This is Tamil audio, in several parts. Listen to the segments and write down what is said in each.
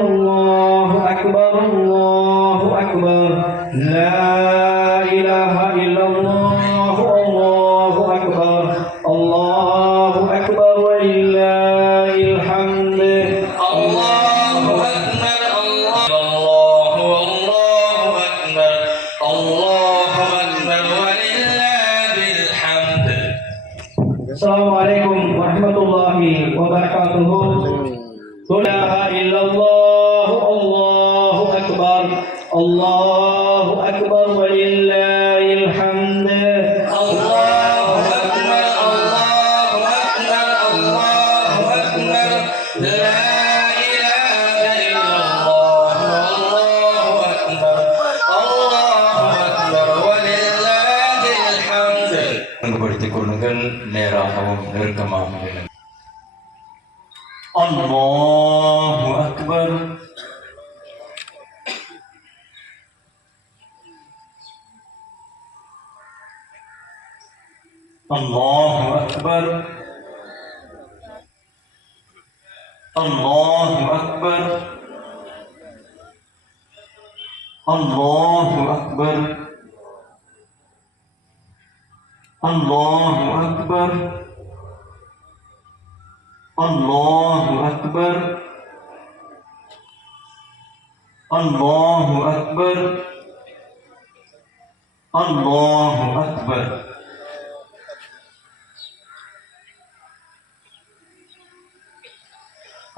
الله أكبر الله أكبر لا إله إلا الله الله أكبر الله أكبر ولله الحمد الله أكبر الله أكبر الله أكبر ولله الحمد. السلام عليكم ورحمة الله وبركاته. لا إله إلا الله الله أكبر الله أكبر ولله الحمد. الله أكبر الله أكبر الله أكبر لا إله إلا الله الله أكبر الله أكبر ولله الحمد. படுத்திக் கொள்ளுங்கள், நேராகவும் நெருக்கமாகவும். அல்லாஹு அக்பர். அல்லாஹு அக்பர். அல்லாஹு அக்பர். அல்லாஹு அக்பர். அல்லாஹு அக்பர். அல்லாஹு அக்பர். அல்லாஹு அக்பர். அல்லாஹு அக்பர்.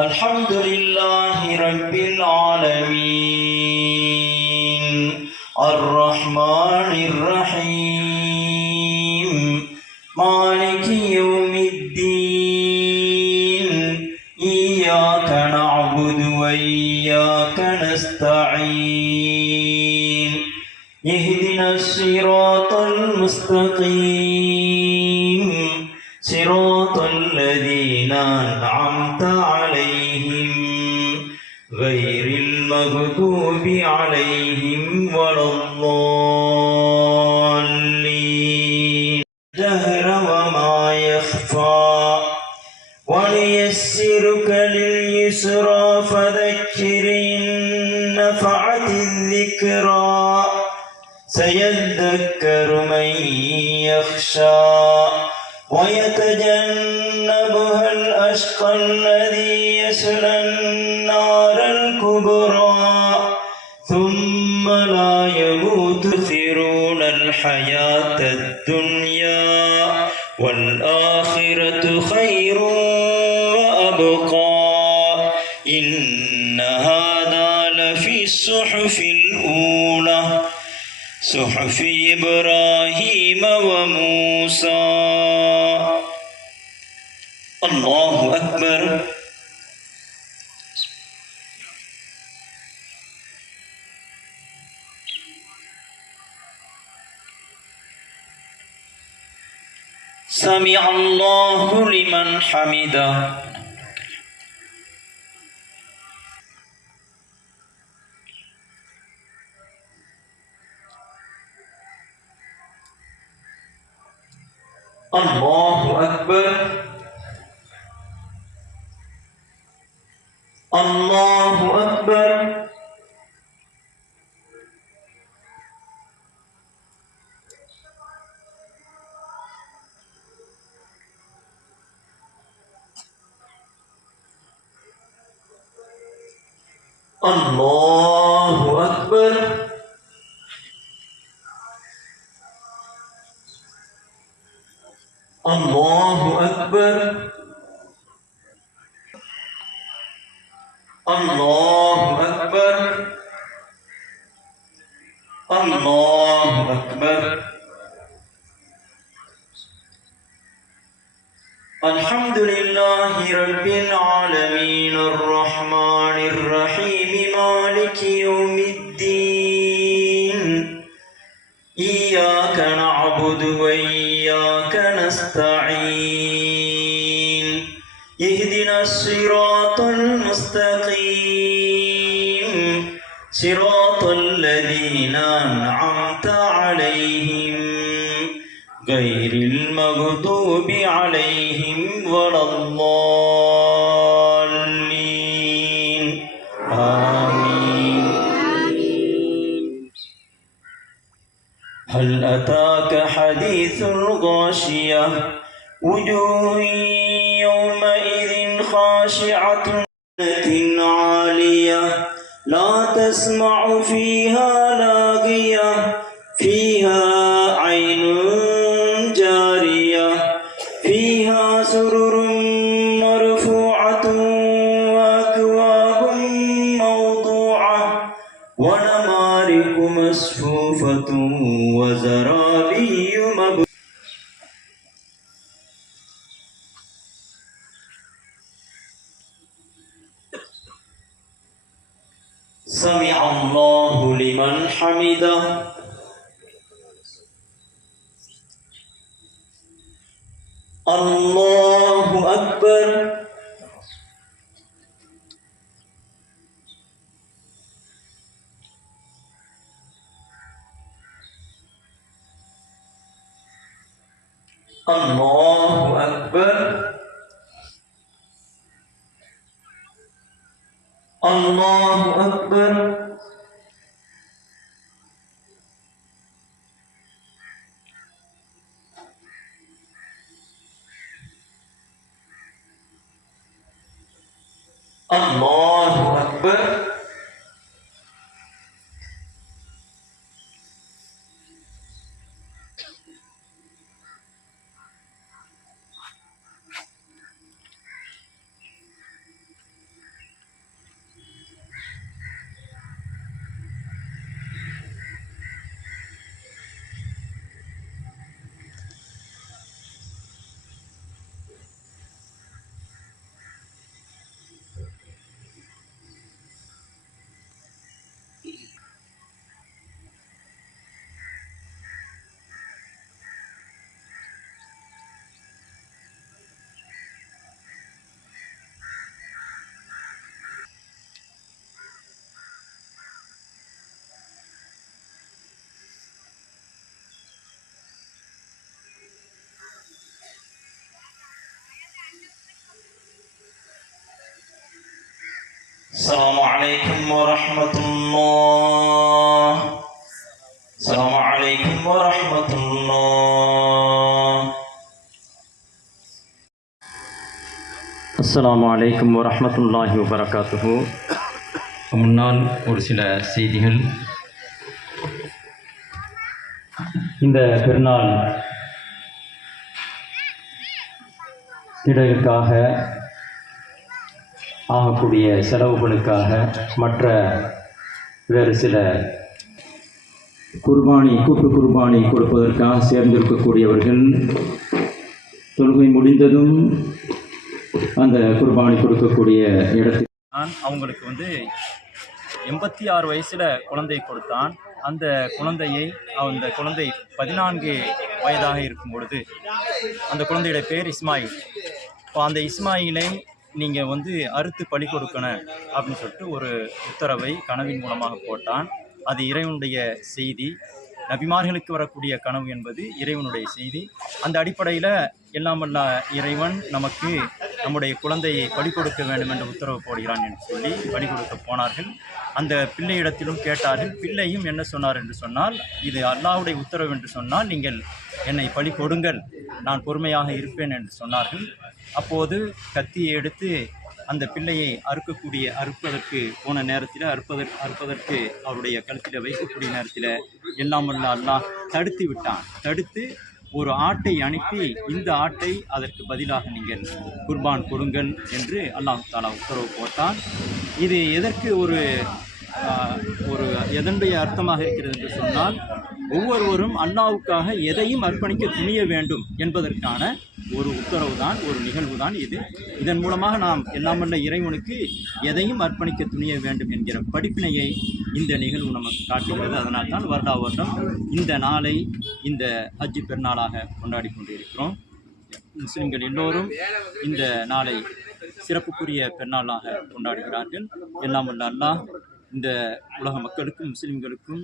அல்ஹம்துலில்லாஹி ரப்பில் ஆலமீன் அர்ரஹ்மானிர் ரஹீம் மாலிகி யௌமித்தீன் இய்யாக நஅபுது வ இய்யாக நஸ்தஈன் இஹ்தினஸ் ஸிராத்தல் முஸ்தகீம் ஸிராத்தல் லதீனா அன்அம்த அலைஹிம் கய்ரில் மக்தூபி அலைஹிம் வலல்லால்லீன். ஜஹர வமா யக்ஃபா وَلِيَسِّرُكَ لِلْيُسْرَى فَذَكِّرْ إِن نَّفَعَتِ الذِّكْرَى سَيَذَّكَّرُ مَن يَخْشَى وَيَتَجَنَّبُهَا الْأَشْقَى الَّذِي يَصْلَى النَّارَ الْكُبْرَى ثُمَّ لَا يَمُوتُ. تُؤْثِرُونَ الْحَيَاةَ الدُّنْيَا وَالْآخِرَةُ خَيْرٌ وَأَبْقَى إِنَّ هَذَا لَفِي الصُّحُفِ الْأُولَى صُحُفِ إِبْرَاهِيمَ وَمُوسَى. الله أكبر. سمع الله لمن حمده. الله أكبر. الله أكبر. الله أكبر. الله أكبر. الله أكبر. الله أكبر. الحمد لله رب العالمين الرحمن الرحيم مالك يوم الدين إياك نعبد وإياك نستعين اهدنا الصراط المستقيم صراط الذين أنعمت عليهم غير المغضوب عليهم ولا الضالين آمين. هل أتاك حديث الغاشية وجوه يومئذ خاشعة عالية لا تسمع فيها لاغية فيها عين جارية فيها سرر مرفوعة وأكواب موضوعة ونمارق مصفوفة وزرابي مبثوثة. سمع الله لمن حمده. الله أكبر. الله أكبر. الله أكبر. الله أكبر. السلام عليكم ورحمة الله. السلام عليكم ورحمة الله. அஸ்ஸலாமு அலைக்கும் வரஹ்மத்துல்லாஹி வபரகாத்துஹு. முன்னால் ஒரு சில செய்திகள். இந்த பெருநாள் திடலுக்காக ஆகக்கூடிய செலவுகளுக்காக மற்ற வேறு சில கூட்டு குர்பானி கொடுப்பதற்காக சேர்ந்திருக்கக்கூடியவர்கள் தொழுகை முடிந்ததும் அந்த குர்பானி கொடுக்கக்கூடிய இடத்துக்கு அவங்களுக்கு 86 வயசில் குழந்தை கொடுத்தான். அந்த குழந்தை 14 வயதாக இருக்கும் பொழுது அந்த குழந்தையுடைய பேர் இஸ்மாயில். இப்போ அந்த இஸ்மாயிலை நீங்கள் அறுத்து பலி கொடுக்கணும் அப்படின்னு சொல்லிட்டு ஒரு உத்தரவை கனவின் மூலமாக போட்டான். அது இறைவனுடைய செய்தி. நபிமார்களுக்கு வரக்கூடிய கனவு என்பது இறைவனுடைய செய்தி. அந்த அடிப்படையில் எல்லாமல்ல இறைவன் நமக்கு நம்முடைய குழந்தையை பலி கொடுக்க வேண்டும் என்று உத்தரவு போடுகிறான் என்று சொல்லி பலி கொடுக்க போனார்கள். அந்த பிள்ளையிடத்திலும் கேட்டார்கள். பிள்ளையும் என்ன சொன்னார் என்று சொன்னால், இது அல்லாஹ்வுடைய உத்தரவு என்று சொன்னால் நீங்கள் என்னை பலி கொடுங்கள், நான் பொறுமையாக இருப்பேன் என்று சொன்னார்கள். அப்போது கத்தியை எடுத்து அந்த பிள்ளையை அறுப்பதற்கு போன நேரத்தில் அறுப்பதற்கு அவருடைய கழுத்தில் வைக்கக்கூடிய நேரத்தில் எல்லாமல்ல அல்லாஹ் தடுத்து விட்டான். தடுத்து ஒரு ஆட்டை அனுப்பி இந்த ஆட்டை அதற்கு பதிலாக நீங்கள் குர்பான் கொடுங்கள் என்று அல்லாஹ் தஆலா உத்தரவு போட்டான். இது எதற்கு எதனுடைய அர்த்தமாக இருக்கிறது என்று சொன்னால், ஒவ்வொருவரும் அல்லாஹ்வுக்காக எதையும் அர்ப்பணிக்க துணிய வேண்டும் என்பதற்கான ஒரு உத்தரவு தான், ஒரு நிகழ்வு தான் இது. இதன் மூலமாக நாம் எல்லாமல்ல இறைவனுக்கு எதையும் அர்ப்பணிக்க துணிய வேண்டும் என்கிற படிப்பினையை இந்த நிகழ்வு நமக்கு காட்டுகிறது. அதனால் தான் வருடா வருடம் இந்த நாளை இந்த ஹஜ் பெருநாளாக கொண்டாடி கொண்டிருக்கிறோம். முஸ்லிம்கள் எல்லோரும் இந்த நாளை சிறப்புக்குரிய பெருநாளாக கொண்டாடுகிறார்கள். எல்லாமல்ல அல்லாஹ் இந்த உலக மக்களுக்கும் முஸ்லிம்களுக்கும்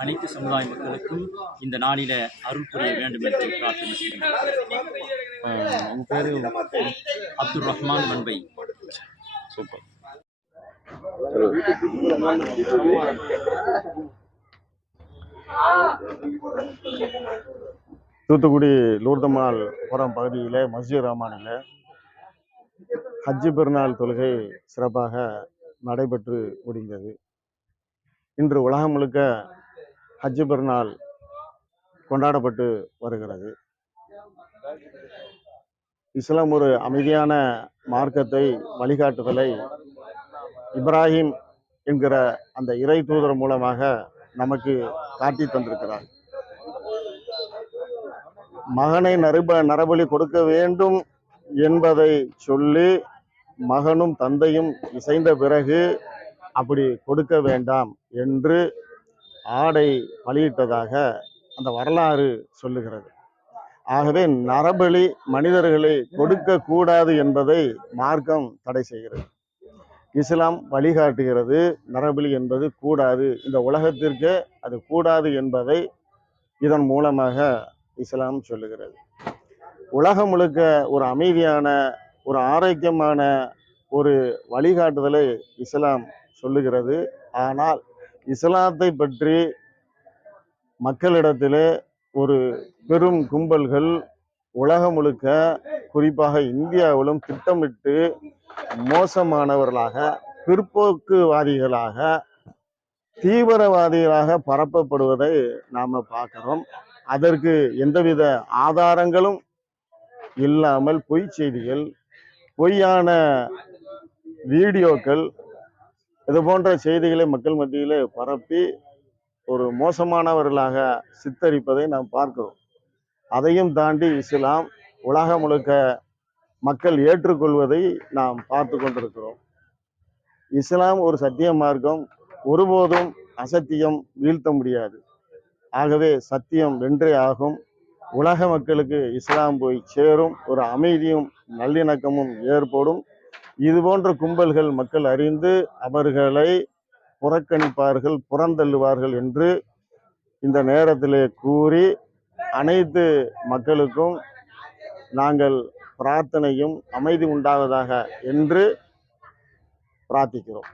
அனைத்து சமுதாய மக்களுக்கும் இந்த நாளில் அருள் புரிய வேண்டும் என்று பிரார்த்தனை செய்கிறேன். உங்கள் பேர் அப்துல் ரஹ்மான் மன்பை. சூப்பர். தூத்துக்குடி லூர்தம்மாள் புறம் பகுதியிலே மஸ்ஜித் ரஹ்மானில் ஹஜ்ஜு பெருநாள் தொழுகை சிறப்பாக நடைபெற்று முடிந்தது. இன்று உலகம் முழுக்க ஹஜ்ஜு பெருநாள் கொண்டாடப்பட்டு வருகிறது. இஸ்லாம் ஒரு அமைதியான மார்க்கத்தை, வழிகாட்டுதலை இப்ராஹிம் என்கிற அந்த இறை தூதர் மூலமாக நமக்கு காட்டி தந்திருக்கிறார். மகனை நரபலி கொடுக்க வேண்டும் என்பதை சொல்லி மகனும் தந்தையும் இசைந்த பிறகு அப்படி கொடுக்க வேண்டாம் என்று ஆடை பலியிட்டதாக அந்த வரலாறு சொல்லுகிறது. ஆகவே நரபலி மனிதர்களை கொடுக்க கூடாது என்பதை மார்க்கம் தடை செய்கிறது. இஸ்லாம் வழிகாட்டுகிறது, நரபலி என்பது கூடாது, இந்த உலகத்திற்கு அது கூடாது என்பதை இதன் மூலமாக இஸ்லாம் சொல்லுகிறது. உலகம் முழுக்க ஒரு அமைதியான, ஒரு ஆரோக்கியமான ஒரு வழிகாட்டுதலை இஸ்லாம் சொல்லுகிறது. ஆனால் இஸ்லாத்தை பற்றி மக்களிடத்திலே ஒரு பெரும் கும்பல்கள் உலகம் முழுக்க, குறிப்பாக இந்தியாவிலும் திட்டமிட்டு மோசமானவர்களாக, பிற்போக்குவாதிகளாக, தீவிரவாதிகளாக பரப்பப்படுவதை நாம் பார்க்கிறோம். அதற்கு எந்தவித ஆதாரங்களும் இல்லாமல் பொய் செய்திகள், பொய்யான வீடியோக்கள், இது போன்ற செய்திகளை மக்கள் மத்தியிலே பரப்பி ஒரு மோசமானவர்களாக சித்தரிப்பதை நாம் பார்க்கிறோம். அதையும் தாண்டி இஸ்லாம் உலகம் முழுக்க மக்கள் ஏற்றுக்கொள்வதை நாம் பார்த்து கொண்டிருக்கிறோம். இஸ்லாம் ஒரு சத்திய மார்க்கம், ஒருபோதும் அசத்தியம் வீழ்த்த முடியாது. ஆகவே சத்தியம் வென்றே ஆகும். உலக மக்களுக்கு இஸ்லாம் போய் சேரும், ஒரு அமைதியும் நல்லிணக்கமும் ஏற்படும். இது போன்ற கும்பல்கள் மக்கள் அறிந்து அவர்களை புறக்கணிப்பார்கள், புறந்தள்ளுவார்கள் என்று இந்த நேரத்திலே கூறி அனைத்து மக்களுக்கும் நாங்கள் பிரார்த்தனையும் அமைதி உண்டாவதாக என்று பிரார்த்திக்கிறோம்.